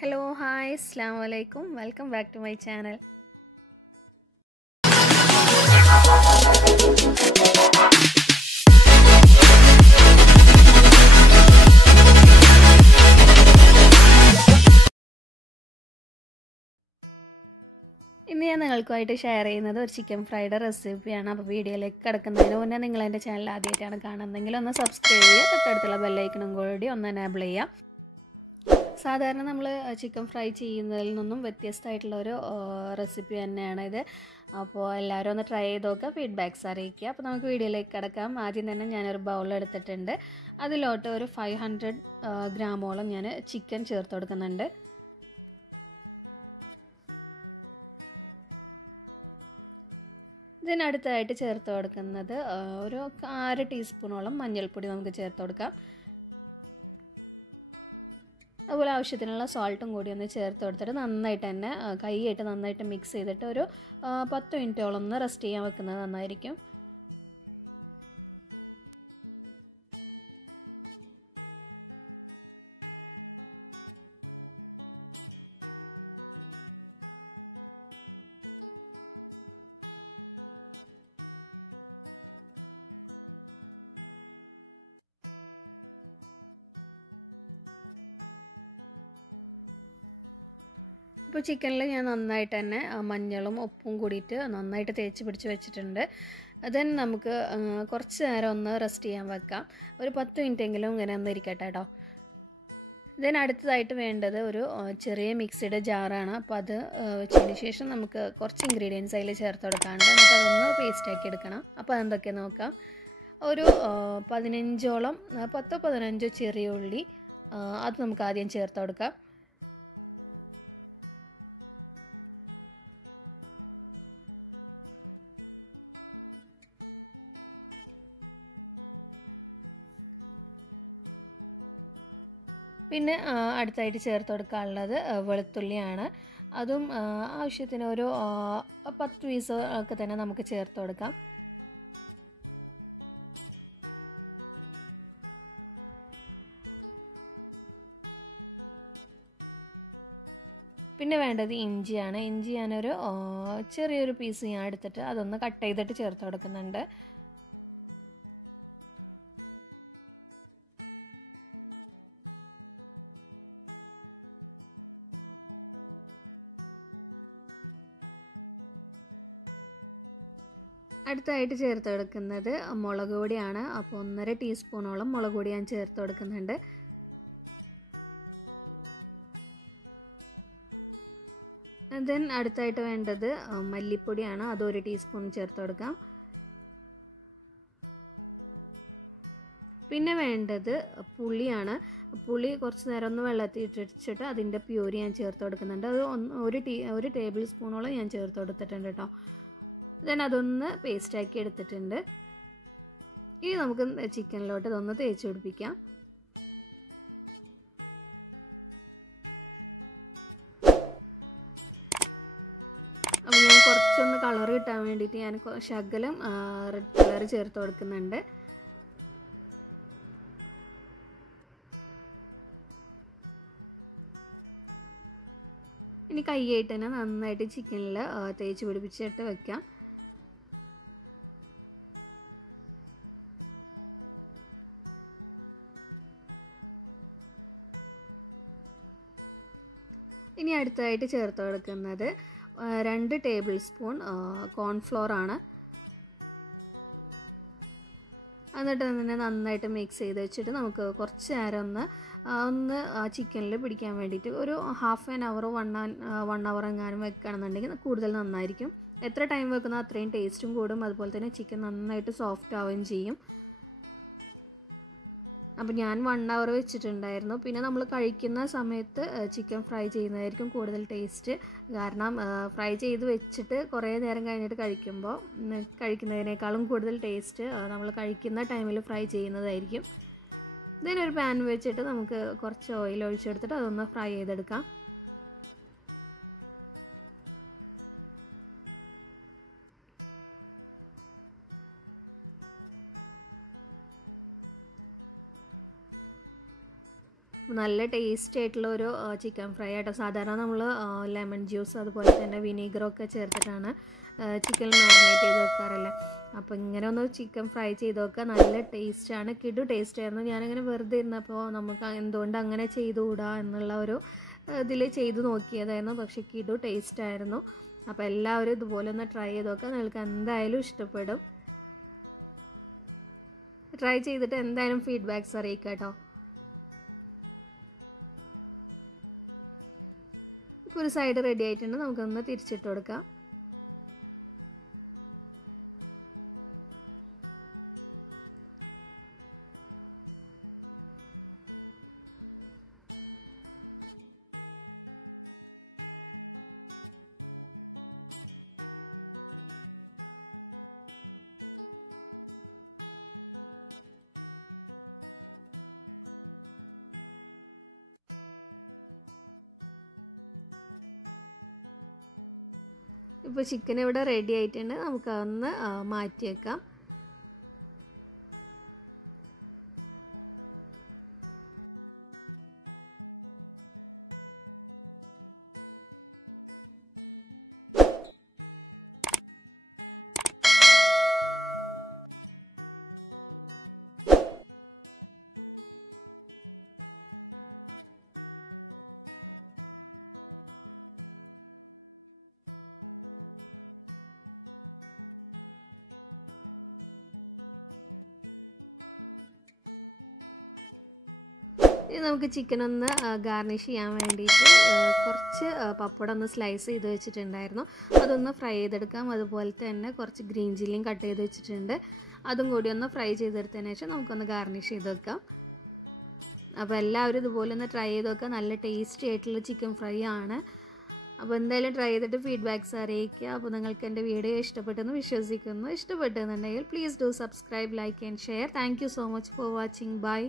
Hello, hi, assalamu alaikum. Welcome back to my channel. ഇന്ന് ഞാൻ നിങ്ങൾക്കുമായിട്ട് share ചെയ്യുന്നത് ഒരു ചിക്കൻ ഫ്രൈഡ് റെസിപ്പിയാണ്. അപ്പോൾ വീഡിയോയിലേക്ക് കിടക്കുന്നതിന് മുന്നേ നിങ്ങൾ എൻ്റെ ചാനൽ ആദ്യമായിട്ടാണ് കാണുന്നതെങ്കിൽ ഒന്ന് സബ്സ്ക്രൈബ് ചെയ്യുക, തൊട്ടടുത്തുള്ള ബെല്ലൈക്കണും കൂടി ഒന്ന് എനേബിൾ ചെയ്യുക. സാധാരണ നമ്മൾ ചിക്കൻ ഫ്രൈ ചെയ്യുന്നതിൽ നിന്നും വ്യത്യസ്തമായിട്ടുള്ളൊരു റെസിപ്പി തന്നെയാണ് ഇത്. അപ്പോൾ എല്ലാവരും ഒന്ന് ട്രൈ ചെയ്ത് നോക്കുക, ഫീഡ്ബാക്ക്സ് അറിയിക്കുക. അപ്പോൾ നമുക്ക് വീഡിയോയിലേക്ക് കിടക്കാം. ആദ്യം തന്നെ ഞാനൊരു ബൗൾ എടുത്തിട്ടുണ്ട്. അതിലോട്ട് ഒരു 500 ഗ്രാമോളം ഞാൻ ചിക്കൻ ചേർത്ത് കൊടുക്കുന്നുണ്ട്. ഇതിനടുത്തായിട്ട് ചേർത്ത് കൊടുക്കുന്നത് ഒരു 1/2 ടീസ്പൂണോളം മഞ്ഞൾപ്പൊടി നമുക്ക് ചേർത്ത് കൊടുക്കാം. അതുപോലെ ആവശ്യത്തിനുള്ള സോൾട്ടും കൂടി ഒന്ന് ചേർത്ത് കൊടുത്തിട്ട് നന്നായിട്ട് തന്നെ കൈയായിട്ട് നന്നായിട്ട് മിക്സ് ചെയ്തിട്ട് ഒരു 10 മിനിറ്റോളം ഒന്ന് റെസ്റ്റ് ചെയ്യാൻ വെക്കുന്നത് നന്നായിരിക്കും. ഇപ്പോൾ ചിക്കനിൽ ഞാൻ നന്നായിട്ട് തന്നെ മഞ്ഞളും ഉപ്പും കൂടിയിട്ട് നന്നായിട്ട് തേച്ച് പിടിച്ച് വെച്ചിട്ടുണ്ട്. ദെൻ നമുക്ക് കുറച്ച് നേരം ഒന്ന് റെസ്റ്റ് ചെയ്യാൻ വെക്കാം. ഒരു 10 മിനിറ്റെങ്കിലും ഇങ്ങനെ ഒന്ന് ഇരിക്കട്ടെ കേട്ടോ. ദെൻ അടുത്തതായിട്ട് വേണ്ടത് ഒരു ചെറിയ മിക്സിയുടെ ജാറാണ്. അപ്പോൾ അത് വെച്ചതിന് ശേഷം നമുക്ക് കുറച്ച് ഇൻഗ്രീഡിയൻസ് അതിൽ ചേർത്ത് കൊടുക്കാനുണ്ട്. നമുക്ക് അതൊന്ന് പേസ്റ്റ് ആക്കി എടുക്കണം. അപ്പോൾ അതെന്തൊക്കെ നോക്കാം. ഒരു 10-15 ചെറിയ ഉള്ളി, അത് നമുക്ക് ആദ്യം ചേർത്ത് കൊടുക്കാം. പിന്നെ അടുത്തായിട്ട് ചേർത്ത് കൊടുക്കാനുള്ളത് വെളുത്തുള്ളിയാണ്. അതും ആവശ്യത്തിന് ഒരു 10 പീസ് ഒക്കെ തന്നെ നമുക്ക് ചേർത്ത് കൊടുക്കാം. പിന്നെ വേണ്ടത് ഇഞ്ചിയാണ്. ഇഞ്ചി ഞാനൊരു ചെറിയൊരു പീസ് ഞാൻ എടുത്തിട്ട് അതൊന്ന് കട്ട് ചെയ്തിട്ട് ചേർത്ത് കൊടുക്കുന്നുണ്ട്. അടുത്തായിട്ട് ചേർത്ത് കൊടുക്കുന്നത് മുളക് പൊടിയാണ്. അപ്പോൾ 1.5 ടീസ്പൂണോളം മുളക് പൊടി ഞാൻ ചേർത്ത് കൊടുക്കുന്നുണ്ട്. ദെൻ അടുത്തായിട്ട് വേണ്ടത് മല്ലിപ്പൊടിയാണ്. അത് 1 ടീസ്പൂൺ ചേർത്ത് കൊടുക്കാം. പിന്നെ വേണ്ടത് പുളിയാണ്. പുളി കുറച്ച് നേരം ഒന്ന് വെള്ളത്തിൽ ഇട്ടിട്ട് അതിൻ്റെ പ്യൂരി ഞാൻ ചേർത്ത് കൊടുക്കുന്നുണ്ട്. അത് 1 ടേബിൾ സ്പൂണോളം ഞാൻ ചേർത്ത് കൊടുത്തിട്ടുണ്ട് കേട്ടോ. ദെൻ അതൊന്ന് പേസ്റ്റാക്കി എടുത്തിട്ടുണ്ട്. ഇനി നമുക്ക് ചിക്കനിലോട്ട് ഇതൊന്ന് തേച്ച് പിടിപ്പിക്കാം. അപ്പോൾ ഞാൻ കുറച്ചൊന്ന് കളർ കിട്ടാൻ വേണ്ടിയിട്ട് ഞാൻ ശകലം റെഡ് കളർ ചേർത്ത് കൊടുക്കുന്നുണ്ട്. ഇനി കൈയായിട്ട് തന്നെ നന്നായിട്ട് ചിക്കനിൽ തേച്ച് പിടിപ്പിച്ചിട്ട് വെക്കാം. ഇനി അടുത്തായിട്ട് ചേർത്ത് കൊടുക്കുന്നത് 2 ടേബിൾ സ്പൂൺ കോൺഫ്ലോർ ആണ്. എന്നിട്ട് തന്നെ നന്നായിട്ട് മിക്സ് ചെയ്ത് വെച്ചിട്ട് നമുക്ക് കുറച്ച് നേരം ഒന്ന് ചിക്കനിൽ പിടിക്കാൻ വേണ്ടിയിട്ട് ഒരു ഹാഫ് ആൻ അവർ 1 അവർ എങ്ങാനും വെക്കുകയാണെന്നുണ്ടെങ്കിൽ കൂടുതൽ നന്നായിരിക്കും. എത്ര ടൈം വെക്കുന്നോ അത്രയും ടേസ്റ്റും കൂടും. അതുപോലെ തന്നെ ചിക്കൻ നന്നായിട്ട് സോഫ്റ്റ് ആവുകയും ചെയ്യും. അപ്പോൾ ഞാൻ 1 അവർ വെച്ചിട്ടുണ്ടായിരുന്നു. പിന്നെ നമ്മൾ കഴിക്കുന്ന സമയത്ത് ചിക്കൻ ഫ്രൈ ചെയ്യുന്നതായിരിക്കും കൂടുതൽ ടേസ്റ്റ്. കാരണം ഫ്രൈ ചെയ്ത് വെച്ചിട്ട് കുറേ നേരം കഴിഞ്ഞിട്ട് കഴിക്കുന്നതിനേക്കാളും കൂടുതൽ ടേസ്റ്റ് നമ്മൾ കഴിക്കുന്ന ടൈമിൽ ഫ്രൈ ചെയ്യുന്നതായിരിക്കും. ഇതിനൊരു പാൻ വെച്ചിട്ട് നമുക്ക് കുറച്ച് ഓയിൽ ഒഴിച്ചെടുത്തിട്ട് അതൊന്ന് ഫ്രൈ ചെയ്തെടുക്കാം. നല്ല ടേസ്റ്റി ആയിട്ടുള്ളൊരു ചിക്കൻ ഫ്രൈ ആട്ടോ. സാധാരണ നമ്മൾ ലെമൺ ജ്യൂസ് അതുപോലെ തന്നെ വിനീഗറൊക്കെ ചേർത്തിട്ടാണ് ചിക്കൻ മാരിനേറ്റ് ചെയ്ത് വെക്കാറല്ലേ. അപ്പോൾ ഇങ്ങനെ ഒന്ന് ചിക്കൻ ഫ്രൈ ചെയ്ത് നോക്കുക. നല്ല ടേസ്റ്റാണ്, കിടു ടേസ്റ്റായിരുന്നു. ഞാനിങ്ങനെ വെറുതെ ഇരുന്നപ്പോൾ നമുക്ക് എന്തുകൊണ്ട് അങ്ങനെ ചെയ്തുകൂടാ എന്നുള്ള ഒരു ഇതിൽ ചെയ്ത് നോക്കിയതായിരുന്നു. പക്ഷേ കിടു ടേസ്റ്റായിരുന്നു. അപ്പോൾ എല്ലാവരും ഇതുപോലെ ഒന്ന് ട്രൈ ചെയ്ത് നോക്കുക. നിങ്ങൾക്ക് എന്തായാലും ഇഷ്ടപ്പെടും. ട്രൈ ചെയ്തിട്ട് എന്തായാലും ഫീഡ്ബാക്ക്സ് അറിയിക്കുക കേട്ടോ. ഇപ്പോൾ ഒരു സൈഡ് റെഡി ആയിട്ടുണ്ട്, നമുക്കൊന്ന് തിരിച്ചിട്ട് കൊടുക്കാം. ഇപ്പോൾ ചിക്കൻ ഇവിടെ റെഡി ആയിട്ടുണ്ട്, നമുക്ക് അതൊന്ന് മാറ്റി വെക്കാം. ഇനി നമുക്ക് ചിക്കൻ ഒന്ന് ഗാർണിഷ് ചെയ്യാൻ വേണ്ടിയിട്ട് കുറച്ച് പപ്പടം ഒന്ന് സ്ലൈസ് ചെയ്ത് വെച്ചിട്ടുണ്ടായിരുന്നു, അതൊന്ന് ഫ്രൈ ചെയ്തെടുക്കാം. അതുപോലെ തന്നെ കുറച്ച് ഗ്രീൻ ചില്ലിയും കട്ട് ചെയ്ത് വെച്ചിട്ടുണ്ട്, അതും കൂടി ഒന്ന് ഫ്രൈ ചെയ്തെടുത്തതിന് ശേഷം നമുക്കൊന്ന് ഗാർണിഷ് ചെയ്ത് വെക്കാം. അപ്പോൾ എല്ലാവരും ഇതുപോലെ ഒന്ന് ട്രൈ ചെയ്ത് വെക്കാം. നല്ല ടേസ്റ്റി ആയിട്ടുള്ള ചിക്കൻ ഫ്രൈ ആണ്. അപ്പോൾ എന്തായാലും ട്രൈ ചെയ്തിട്ട് ഫീഡ്ബാക്ക്സ് അറിയിക്കുക. അപ്പോൾ നിങ്ങൾക്ക് എൻ്റെ വീഡിയോ ഇഷ്ടപ്പെട്ടെന്ന് വിശ്വസിക്കുന്നു. ഇഷ്ടപ്പെട്ടെന്നുണ്ടെങ്കിൽ please do subscribe, like and share. Thank you so much for watching. By.